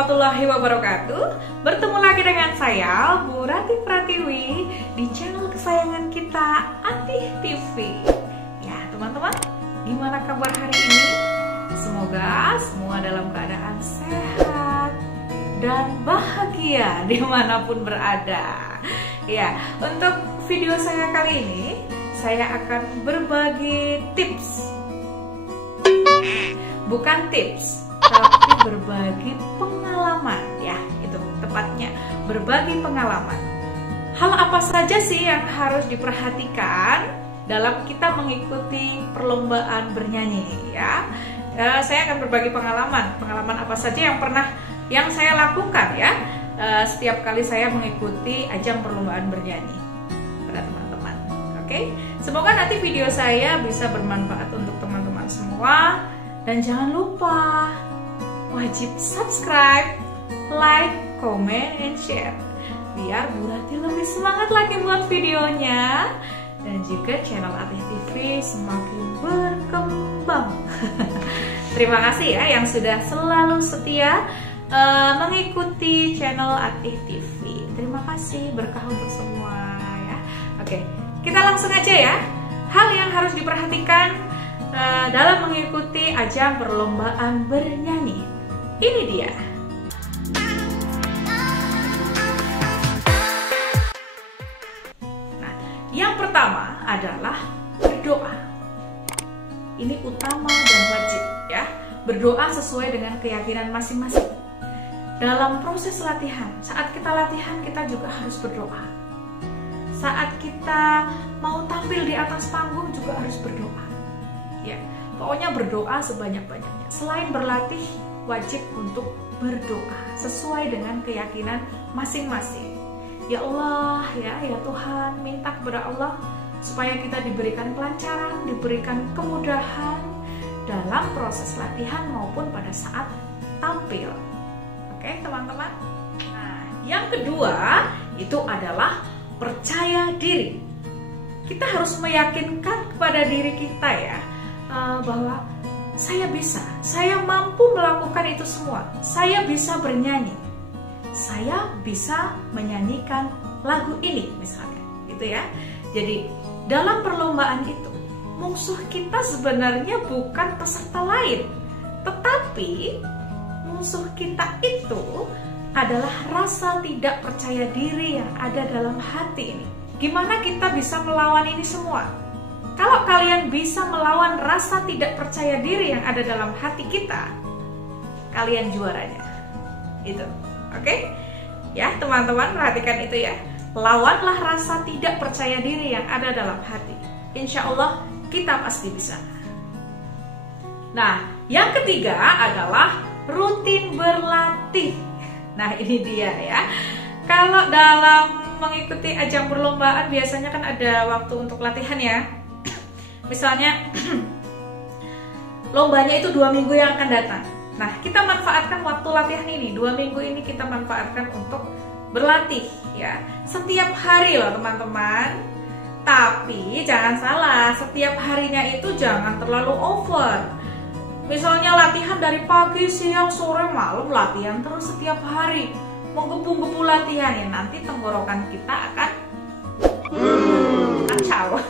warahmatullahi wabarakatuh. Bertemu lagi dengan saya, Bu Rati Pratiwi, di channel kesayangan kita, Atih TV. Ya teman-teman, gimana kabar hari ini? Semoga semua dalam keadaan sehat dan bahagia dimanapun berada. Ya, untuk video saya kali ini, saya akan berbagi tips. Bukan tips, tapi berbagi pengalaman, ya itu tepatnya, berbagi pengalaman. Hal apa saja sih yang harus diperhatikan dalam kita mengikuti perlombaan bernyanyi, ya? Saya akan berbagi pengalaman apa saja yang saya lakukan, ya, setiap kali saya mengikuti ajang perlombaan bernyanyi pada teman-teman. Oke, semoga nanti video saya bisa bermanfaat untuk teman-teman semua. Dan jangan lupa wajib subscribe, like, comment, and share biar Bu Rati lebih semangat lagi buat videonya. Dan juga channel Atih TV semakin berkembang. Terima kasih ya yang sudah selalu setia mengikuti channel Atih TV. Terima kasih, berkah untuk semua ya. Oke, kita langsung aja ya. Hal yang harus diperhatikan dalam mengikuti ajang perlombaan bernyanyi. Ini dia. Nah, yang pertama adalah berdoa. Ini utama dan wajib, ya. Berdoa sesuai dengan keyakinan masing-masing. Dalam proses latihan, saat kita latihan kita juga harus berdoa. Saat kita mau tampil di atas panggung juga harus berdoa. Ya, pokoknya berdoa sebanyak-banyaknya. Selain berlatih, wajib untuk berdoa sesuai dengan keyakinan masing-masing. Ya Allah, ya Tuhan, minta kepada Allah supaya kita diberikan kelancaran, diberikan kemudahan dalam proses latihan maupun pada saat tampil. Oke, teman-teman. Nah, yang kedua itu adalah percaya diri. Kita harus meyakinkan kepada diri kita, ya, bahwa saya bisa, saya mampu melakukan itu semua. Saya bisa bernyanyi, saya bisa menyanyikan lagu ini misalnya, gitu ya. Jadi dalam perlombaan itu musuh kita sebenarnya bukan peserta lain, tetapi musuh kita itu adalah rasa tidak percaya diri yang ada dalam hati ini. Gimana kita bisa melawan ini semua? Kalau kalian bisa melawan rasa tidak percaya diri yang ada dalam hati kita, kalian juaranya. Itu, oke? Ya, teman-teman, perhatikan itu ya. Lawanlah rasa tidak percaya diri yang ada dalam hati. Insya Allah kita pasti bisa. Nah, yang ketiga adalah rutin berlatih. Nah, ini dia ya. Kalau dalam mengikuti ajang perlombaan biasanya kan ada waktu untuk latihan ya. Misalnya lombanya itu 2 minggu yang akan datang. Nah, kita manfaatkan waktu latihan ini, 2 minggu ini kita manfaatkan untuk berlatih ya. Setiap hari loh teman-teman. Tapi jangan salah, setiap harinya itu jangan terlalu over. Misalnya latihan dari pagi, siang, sore, malam, latihan terus setiap hari. Menggebu-gebu latihan ya, nanti tenggorokan kita akan kacau.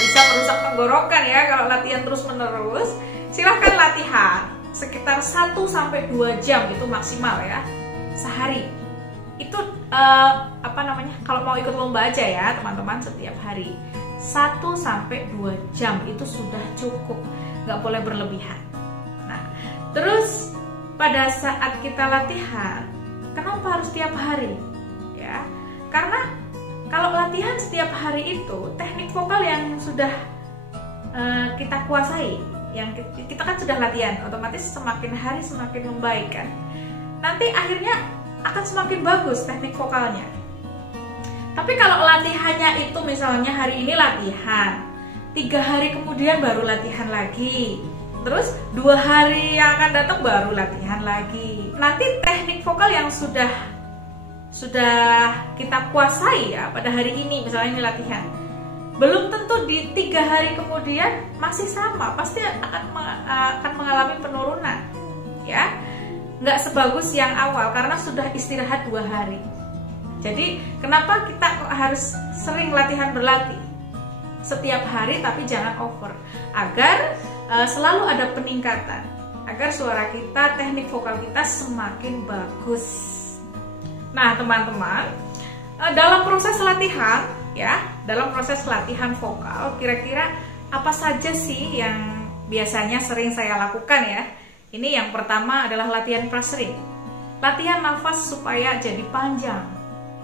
Bisa merusak tenggorokan ya kalau latihan terus menerus. Silahkan latihan sekitar 1-2 jam itu maksimal ya sehari. Itu kalau mau ikut lomba aja ya teman-teman, setiap hari 1-2 jam itu sudah cukup, nggak boleh berlebihan. Nah, terus pada saat kita latihan, kenapa harus setiap hari ya? Karena kalau latihan setiap hari itu, teknik vokal yang sudah kita kuasai, yang kita kan sudah latihan, otomatis semakin hari semakin membaik kan. Nanti akhirnya akan semakin bagus teknik vokalnya. Tapi kalau latihannya itu misalnya hari ini latihan, 3 hari kemudian baru latihan lagi, terus 2 hari yang akan datang baru latihan lagi. Nanti teknik vokal yang sudah kita kuasai ya pada hari ini, misalnya ini latihan, belum tentu di 3 hari kemudian masih sama, pasti akan mengalami penurunan ya. nggak sebagus yang awal karena sudah istirahat 2 hari. Jadi kenapa kita kok harus sering latihan berlatih setiap hari, tapi jangan over, agar selalu ada peningkatan, agar suara kita, teknik vokal kita semakin bagus. Nah teman-teman, dalam proses latihan ya, dalam proses latihan vokal, kira-kira apa saja sih yang biasanya sering saya lakukan ya? Ini yang pertama adalah latihan pressing, latihan nafas supaya jadi panjang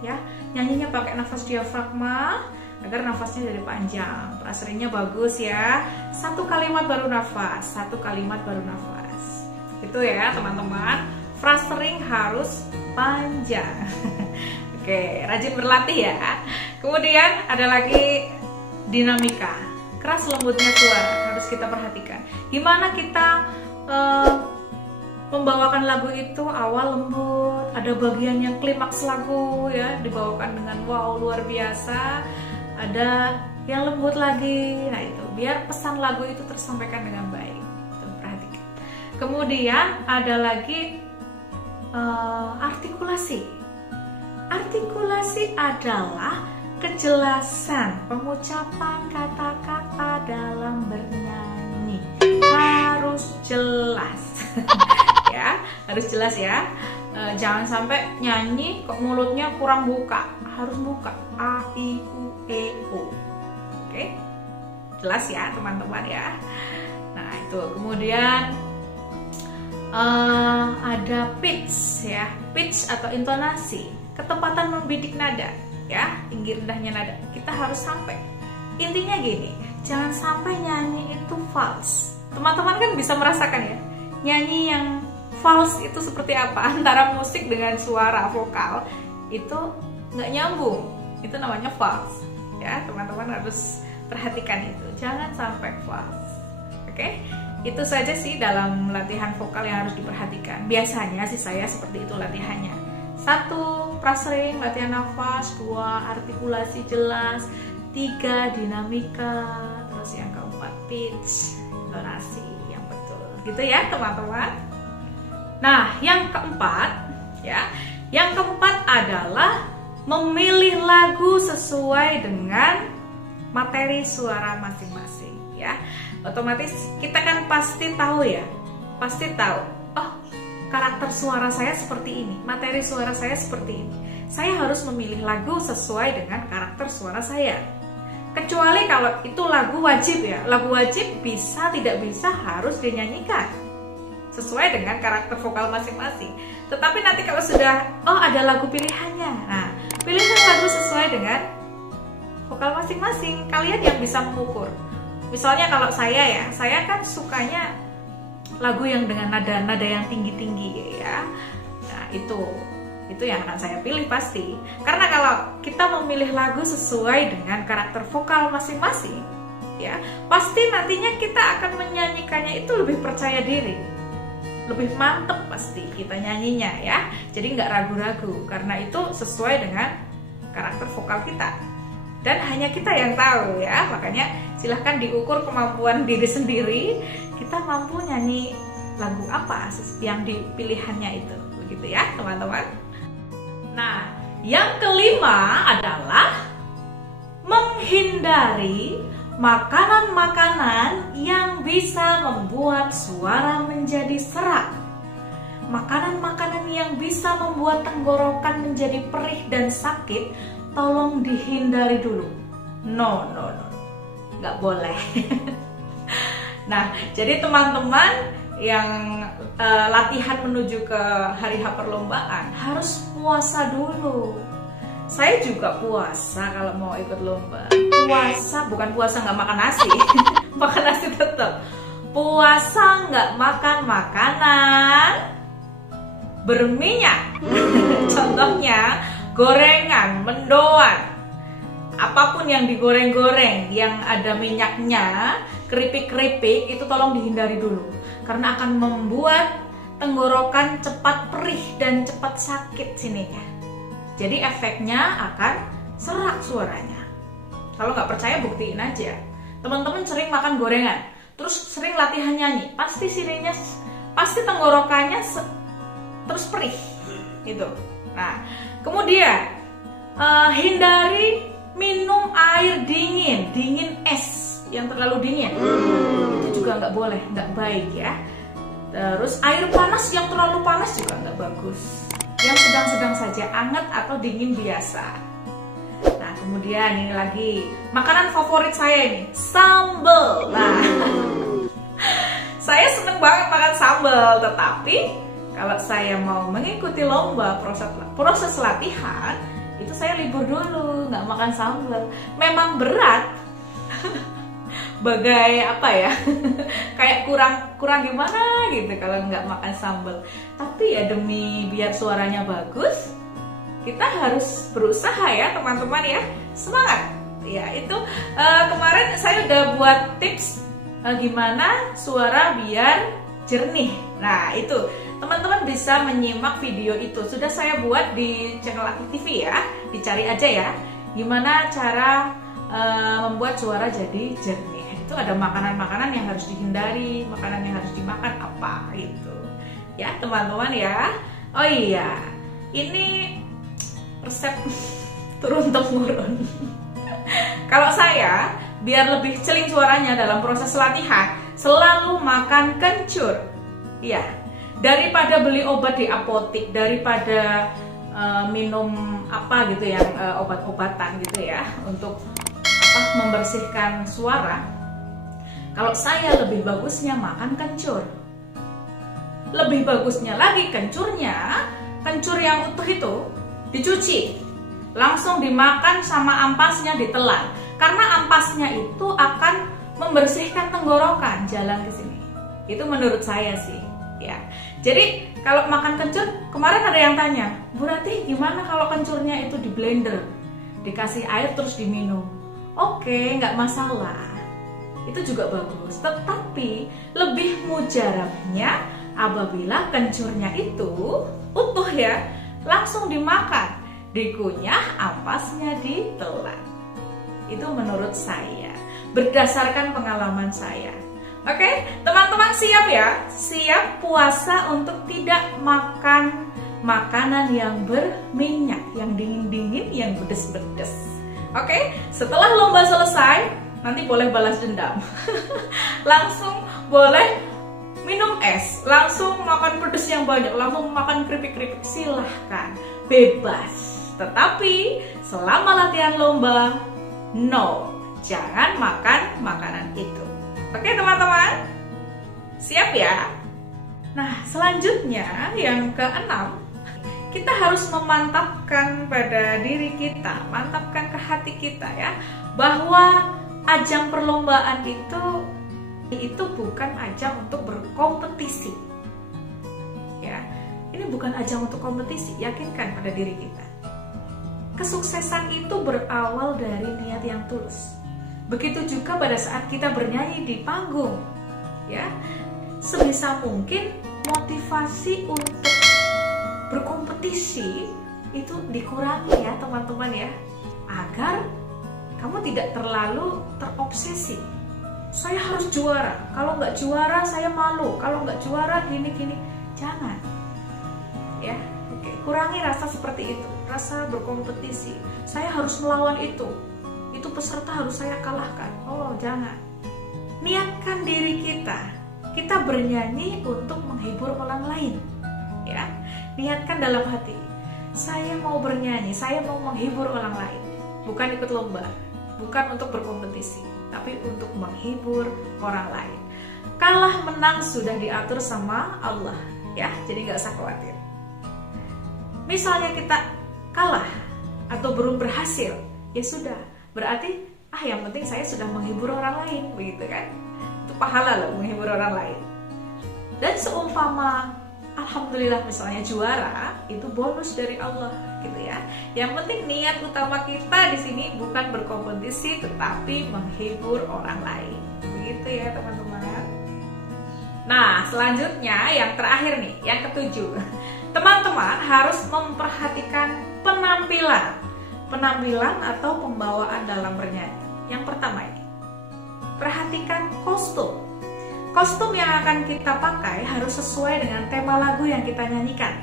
ya, nyanyinya pakai nafas diafragma agar nafasnya jadi panjang. Praseringnya bagus ya, 1 kalimat baru nafas, 1 kalimat baru nafas. Itu ya teman-teman, prasering harus panjang. Oke, rajin berlatih ya. Kemudian ada lagi dinamika, keras lembutnya suara harus kita perhatikan. Gimana kita membawakan lagu itu, awal lembut, ada bagian yang klimaks lagu ya, dibawakan dengan wow luar biasa, ada yang lembut lagi. Nah itu biar pesan lagu itu tersampaikan dengan baik. Itu perhatikan. Kemudian ada lagi artikulasi. Artikulasi adalah kejelasan pengucapan kata-kata dalam bernyanyi, harus jelas. Ya, harus jelas ya. Jangan sampai nyanyi kok mulutnya kurang buka, harus buka. A, I, U, E, O. Oke, jelas ya teman-teman ya. Nah itu kemudian ada pitch ya, pitch atau intonasi, ketepatan membidik nada ya, tinggi rendahnya nada kita harus sampai. Intinya gini, jangan sampai nyanyi itu false. Teman-teman kan bisa merasakan ya, nyanyi yang false itu seperti apa, antara musik dengan suara vokal itu nggak nyambung, itu namanya false ya. Teman-teman harus perhatikan itu, jangan sampai false. Oke, itu saja sih dalam latihan vokal yang harus diperhatikan. Biasanya sih saya seperti itu latihannya. 1, prasering, latihan nafas. 2, artikulasi jelas. 3, dinamika. Terus yang keempat, pitch, intonasi yang betul. Gitu ya teman-teman. Nah, yang keempat ya, yang keempat adalah memilih lagu sesuai dengan materi suara masing-masing ya. Otomatis kita kan pasti tahu ya, pasti tahu, oh karakter suara saya seperti ini, materi suara saya seperti ini, saya harus memilih lagu sesuai dengan karakter suara saya. Kecuali kalau itu lagu wajib ya, lagu wajib bisa tidak bisa harus dinyanyikan sesuai dengan karakter vokal masing-masing. Tetapi nanti kalau sudah, oh ada lagu pilihannya, nah pilihlah lagu sesuai dengan vokal masing-masing. Kalian yang bisa mengukur. Misalnya kalau saya kan sukanya lagu yang dengan nada-nada yang tinggi-tinggi ya. Nah itu yang akan saya pilih pasti. Karena kalau kita memilih lagu sesuai dengan karakter vokal masing-masing ya, pasti nantinya kita akan menyanyikannya itu lebih percaya diri, lebih mantep pasti kita nyanyinya ya. Jadi nggak ragu-ragu, karena itu sesuai dengan karakter vokal kita dan hanya kita yang tahu ya. Makanya silahkan diukur kemampuan diri sendiri, kita mampu nyanyi lagu apa yang dipilihannya itu, begitu ya teman-teman. Nah yang kelima adalah menghindari makanan-makanan yang bisa membuat suara menjadi serak. Makanan-makanan yang bisa membuat tenggorokan menjadi perih dan sakit, tolong dihindari dulu. No, nggak boleh. Nah, jadi teman-teman yang latihan menuju ke hari H perlombaan harus puasa dulu. Saya juga puasa kalau mau ikut lomba. Puasa bukan puasa nggak makan nasi, makan nasi tetap. Puasa nggak makan makanan berminyak. Contohnya gorengan, mendoan, apapun yang digoreng-goreng yang ada minyaknya, keripik-keripik itu tolong dihindari dulu, karena akan membuat tenggorokan cepat perih dan cepat sakit sininya. Jadi efeknya akan serak suaranya. Kalau nggak percaya buktiin aja. Teman-teman sering makan gorengan, terus sering latihan nyanyi, pasti sininya, pasti tenggorokannya terus perih gitu. Nah, kemudian hindari minum air dingin es yang terlalu dingin, itu juga nggak boleh, nggak baik ya. Terus air panas yang terlalu panas juga nggak bagus, yang sedang-sedang saja, hangat atau dingin biasa. Nah, kemudian ini lagi makanan favorit saya ini, sambal. Nah, saya seneng banget makan sambal, tetapi kalau saya mau mengikuti lomba proses latihan, itu saya libur dulu, nggak makan sambal. Memang berat, bagai apa ya, kayak kurang gimana gitu kalau nggak makan sambal. Tapi ya demi biar suaranya bagus, kita harus berusaha ya teman-teman ya, semangat. Ya itu kemarin saya udah buat tips gimana suara biar jernih. Nah itu teman-teman bisa menyimak video itu, sudah saya buat di channel Aki TV ya, dicari aja ya, gimana cara membuat suara jadi jernih. Itu ada makanan-makanan yang harus dihindari, makanan yang harus dimakan apa gitu ya teman-teman ya. Oh iya, ini resep turun-temurun. Kalau saya biar lebih celing suaranya dalam proses latihan, selalu makan kencur ya, daripada beli obat di apotik, daripada minum apa gitu yang obat-obatan gitu ya untuk membersihkan suara. Kalau saya lebih bagusnya makan kencur. Lebih bagusnya lagi kencurnya, kencur yang utuh itu dicuci, langsung dimakan sama ampasnya ditelan. Karena ampasnya itu akan membersihkan tenggorokan jalan ke sini. Itu menurut saya sih, ya. Jadi kalau makan kencur, kemarin ada yang tanya, Bu Rati gimana kalau kencurnya itu di blender, dikasih air terus diminum? Oke, nggak masalah, itu juga bagus. Tetapi lebih mujarabnya apabila kencurnya itu utuh ya, langsung dimakan, dikunyah, ampasnya ditelan. Itu menurut saya, berdasarkan pengalaman saya. Oke, teman-teman siap ya? Siap puasa untuk tidak makan makanan yang berminyak, yang dingin-dingin, yang pedes-pedes. Oke, setelah lomba selesai, nanti boleh balas dendam. Langsung boleh minum es, langsung makan pedes yang banyak, langsung makan keripik-keripik, silahkan, bebas. Tetapi selama latihan lomba, no, jangan makan makanan itu. Oke teman-teman, siap ya? Nah selanjutnya yang keenam, kita harus memantapkan pada diri kita, mantapkan ke hati kita ya, bahwa ajang perlombaan itu bukan ajang untuk berkompetisi. Ya, ini bukan ajang untuk kompetisi, yakinkan pada diri kita. Kesuksesan itu berawal dari niat yang tulus. Begitu juga pada saat kita bernyanyi di panggung, ya, sebisa mungkin motivasi untuk berkompetisi itu dikurangi ya teman-teman ya, agar kamu tidak terlalu terobsesi. Saya harus juara, kalau nggak juara saya malu, kalau nggak juara gini-gini. Jangan, ya, oke, kurangi rasa seperti itu, rasa berkompetisi. Saya harus melawan itu peserta harus saya kalahkan. Oh jangan. Niatkan diri kita bernyanyi untuk menghibur orang lain, ya. Niatkan dalam hati, saya mau bernyanyi, saya mau menghibur orang lain, bukan ikut lomba, bukan untuk berkompetisi, tapi untuk menghibur orang lain. Kalah menang sudah diatur sama Allah, ya, jadi nggak usah khawatir. Misalnya kita kalah atau belum berhasil, ya sudah, berarti yang penting saya sudah menghibur orang lain, begitu kan? Itu pahala loh menghibur orang lain. Dan seumpama alhamdulillah misalnya juara, itu bonus dari Allah gitu ya. Yang penting niat utama kita di sini bukan berkompetisi tetapi menghibur orang lain. Begitu ya teman-teman. Nah, selanjutnya yang terakhir nih, yang ketujuh. Teman-teman harus memperhatikan penampilan atau pembawaan dalam bernyanyi. Yang pertama ini, perhatikan kostum. Kostum yang akan kita pakai harus sesuai dengan tema lagu yang kita nyanyikan.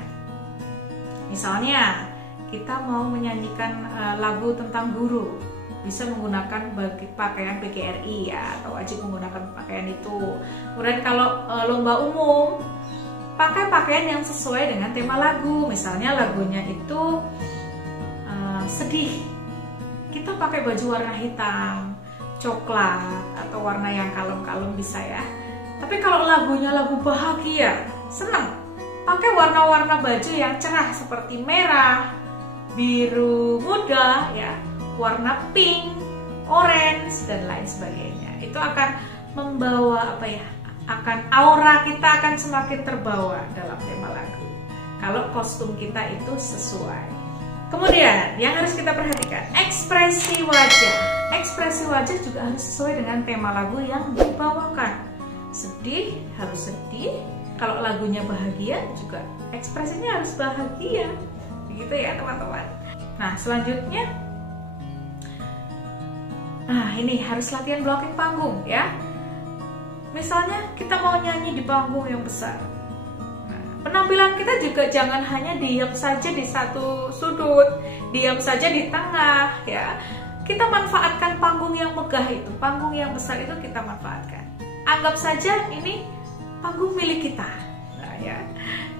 Misalnya kita mau menyanyikan lagu tentang guru, bisa menggunakan pakaian PGRI ya, atau wajib menggunakan pakaian itu. Kemudian kalau lomba umum, pakai pakaian yang sesuai dengan tema lagu. Misalnya lagunya itu sedih, kita pakai baju warna hitam, coklat, atau warna yang kalem-kalem bisa ya. Tapi kalau lagunya lagu bahagia, senang, pakai warna-warna baju yang cerah seperti merah, biru muda ya, warna pink, orange, dan lain sebagainya. Itu akan membawa akan aura kita akan semakin terbawa dalam tema lagu kalau kostum kita itu sesuai. Kemudian yang harus kita perhatikan, ekspresi wajah. Ekspresi wajah juga harus sesuai dengan tema lagu yang dibawakan. Sedih harus sedih, kalau lagunya bahagia juga ekspresinya harus bahagia. Begitu ya teman-teman. Nah, selanjutnya ini harus latihan blocking panggung ya. Misalnya kita mau nyanyi di panggung yang besar. Penampilan kita juga jangan hanya diam saja di satu sudut, diam saja di tengah ya. Kita manfaatkan panggung yang megah itu, panggung yang besar itu kita manfaatkan. Anggap saja ini panggung milik kita. Nah,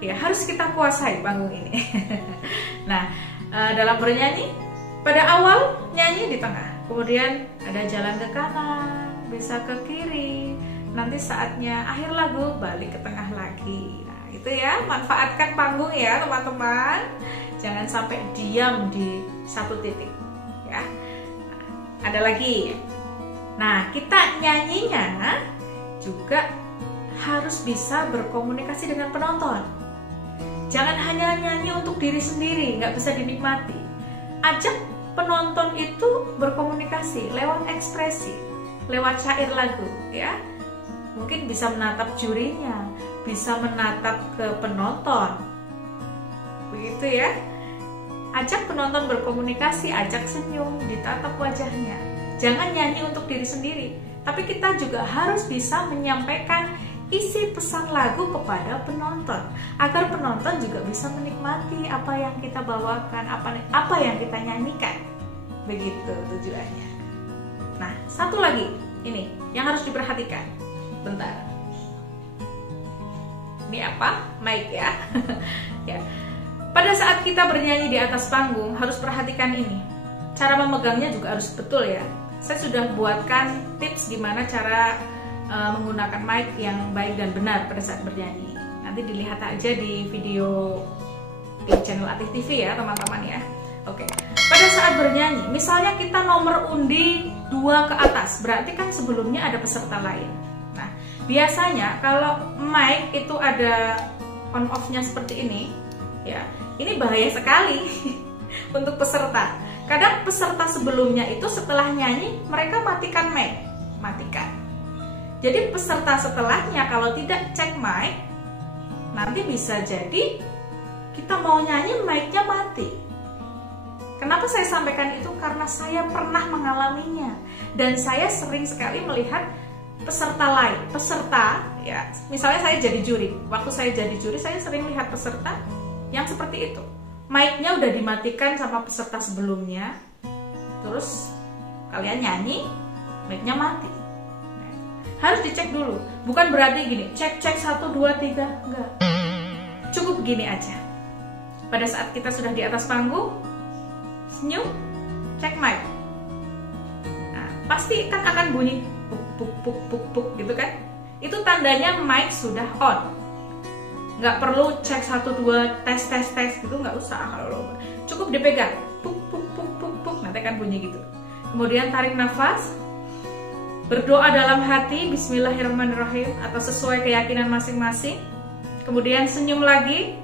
ya harus kita kuasai panggung ini. Nah, dalam bernyanyi, pada awal nyanyi di tengah, kemudian ada jalan ke kanan, bisa ke kiri. Nanti saatnya akhir lagu balik ke tengah lagi. Nah, itu ya, manfaatkan panggung ya teman-teman. Jangan sampai diam di satu titik ya. Ada lagi. Nah, kita nyanyinya juga harus bisa berkomunikasi dengan penonton. Jangan hanya nyanyi untuk diri sendiri, nggak bisa dinikmati. Ajak penonton itu berkomunikasi lewat ekspresi, lewat syair lagu ya. Mungkin bisa menatap jurinya, bisa menatap ke penonton. Begitu ya. Ajak penonton berkomunikasi, ajak senyum, ditatap wajahnya. Jangan nyanyi untuk diri sendiri, tapi kita juga harus bisa menyampaikan isi pesan lagu kepada penonton, agar penonton juga bisa menikmati apa yang kita bawakan, apa yang kita nyanyikan. Begitu tujuannya. Nah, satu lagi ini yang harus diperhatikan. Bentar. Ini apa? Mic ya. Ya. Pada saat kita bernyanyi di atas panggung, harus perhatikan ini. Cara memegangnya juga harus betul ya. Saya sudah buatkan tips gimana cara menggunakan mic yang baik dan benar pada saat bernyanyi. Nanti dilihat aja di video di channel Atik TV ya teman-teman ya. Oke. Pada saat bernyanyi, misalnya kita nomor undi 2 ke atas, berarti kan sebelumnya ada peserta lain. Nah, biasanya kalau mic itu ada on off-nya seperti ini, ya, ini bahaya sekali untuk peserta. Kadang peserta sebelumnya itu setelah nyanyi mereka matikan mic, matikan. Jadi peserta setelahnya kalau tidak cek mic, nanti bisa jadi kita mau nyanyi mic-nya mati. Kenapa saya sampaikan itu? Karena saya pernah mengalaminya dan saya sering sekali melihat peserta lain, ya, misalnya saya jadi juri. Waktu saya jadi juri, saya sering lihat peserta yang seperti itu. Mic-nya udah dimatikan sama peserta sebelumnya, terus kalian nyanyi, mic-nya mati. Harus dicek dulu, bukan berarti gini, cek 1, 2, 3, enggak. Cukup begini aja. Pada saat kita sudah di atas panggung, senyum, cek mic. Nah, pasti kan akan bunyi puk puk puk puk gitu kan. Itu tandanya mic sudah on. Nggak perlu cek 1, 2, tes gitu, nggak usah kalau cukup dipegang puk puk puk puk puk, nanti akan bunyi gitu. Kemudian tarik nafas, berdoa dalam hati Bismillahirrahmanirrahim atau sesuai keyakinan masing-masing. Kemudian senyum lagi,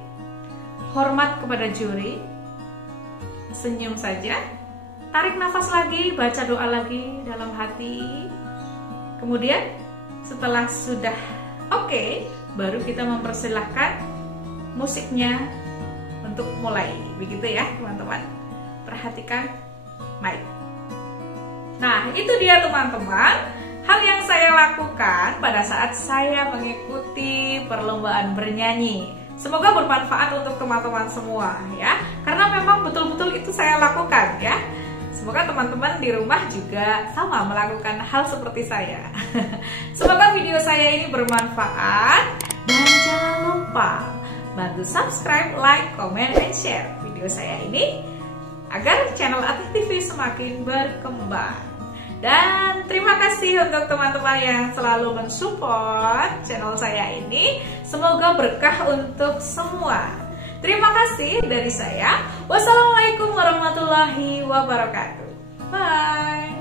hormat kepada juri, senyum saja, tarik nafas lagi, baca doa lagi dalam hati. Kemudian setelah sudah oke, baru kita mempersilahkan musiknya untuk mulai. Begitu ya teman-teman. Perhatikan mic. Nah, itu dia teman-teman, hal yang saya lakukan pada saat saya mengikuti perlombaan bernyanyi. Semoga bermanfaat untuk teman-teman semua ya, karena memang betul-betul itu saya lakukan ya. Semoga teman-teman di rumah juga sama melakukan hal seperti saya. Semoga video saya ini bermanfaat, dan jangan lupa bantu subscribe, like, comment, and share video saya ini agar channel Ati TV semakin berkembang. Dan terima kasih untuk teman-teman yang selalu mensupport channel saya ini. Semoga berkah untuk semua. Terima kasih dari saya. Wassalamualaikum warahmatullahi wabarakatuh. Bye.